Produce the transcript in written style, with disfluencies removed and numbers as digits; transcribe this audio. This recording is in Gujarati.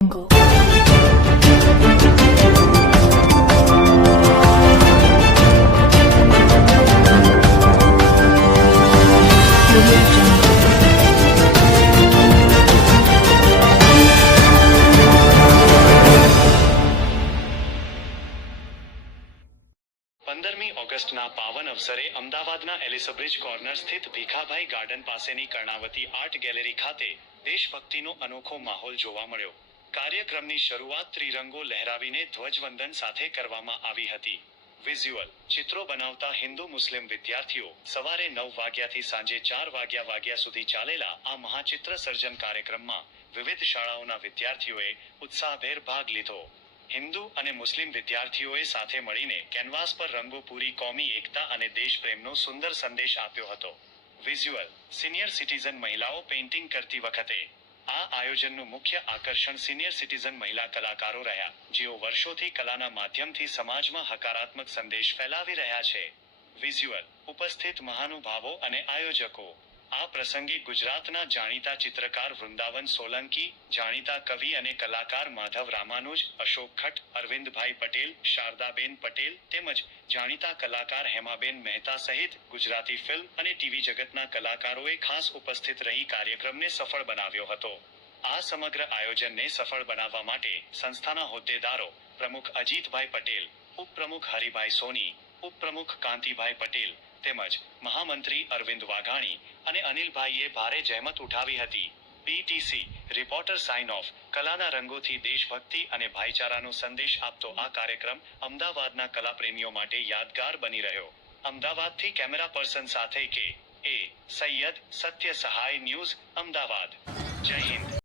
Jungle. Audio Jungle. 15મી ઓગસ્ટના પાવન અવસરે અમદાવાદના એલિસબ્રિજ કોર્નર સ્થિત ભીખાભાઈ ગાર્ડન પાસેની કર્ણાવતી આર્ટ ગેલેરી ખાતે દેશભક્તિનો અનોખો માહોલ જોવા મળ્યો. કાર્યક્રમની શરૂઆત ત્રિરંગો લહેરાવીને ધ્વજવંદન સાથે કરવામાં આવી હતી. વિઝ્યુઅલ ચિત્રો બનાવતા હિન્દુ મુસ્લિમ વિદ્યાર્થીઓ સવારે 9 વાગ્યાથી સાંજે 4 વાગ્યા સુધી ચાલેલા આ મહાચિત્ર સર્જન કાર્યક્રમમાં વિવિધ શાળાઓના વિદ્યાર્થીઓએ ઉત્સાહભેર ભાગ લીધો. હિન્દુ અને મુસ્લિમ વિદ્યાર્થીઓએ સાથે મળીને કેનવાસ પર રંગો પૂરી કોમી એકતા અને દેશપ્રેમનો સુંદર સંદેશ આપ્યો હતો. વિઝ્યુઅલ સિનિયર સિટીઝન મહિલાઓ પેઇન્ટિંગ કરતી વખતે આ આયોજનનું મુખ્ય આકર્ષણ સિનિયર સિટીઝન મહિલા કલાકારો રહ્યા, જેઓ વર્ષોથી કલાના માધ્યમથી સમાજમાં હકારાત્મક સંદેશ ફેલાવી રહ્યા છે. વિઝ્યુઅલ ઉપસ્થિત મહાનુભાવો અને આયોજકો આ પ્રસંગે ગુજરાતના જાણીતા ચિત્રકાર વૃંદાવન સોલંકી, જાણીતા કવિ અને કલાકાર માધવ રામાનુજ, અશોક ખટ, અરવિંદભાઈ પટેલ, શારદાબેન પટેલ તેમજ જાણીતા કલાકાર હેમાબેન મહેતા સહિત ગુજરાતી ફિલ્મ અને ટીવી જગતના કલાકારોએ ખાસ ઉપસ્થિત રહી કાર્યક્રમને સફળ બનાવ્યો હતો. આ સમગ્ર આયોજનને સફળ બનાવવા માટે સંસ્થાના હોદ્દેદારો પ્રમુખ અજીતભાઈ પટેલ, ઉપપ્રમુખ હરિભાઈ સોની, ઉપપ્રમુખ કાંતિભાઈ પટેલ તેમજ મહામંત્રી અરવિંદ વાઘાણી અને અનિલભાઈએ ભારે જહેમત ઉઠાવી હતી. PTC reporter sign off. કલાના રંગોથી દેશભક્તિ અને ભાઈચારાનો સંદેશ આપતો આ કાર્યક્રમ અમદાવાદના કલાપ્રેમીઓ માટે યાદગાર બની રહ્યો. અમદાવાદથી કેમેરા પર્સન સાથે કે. એ. સૈયદ, સત્ય સહાય ન્યૂઝ, અમદાવાદ. જય હિન્દ.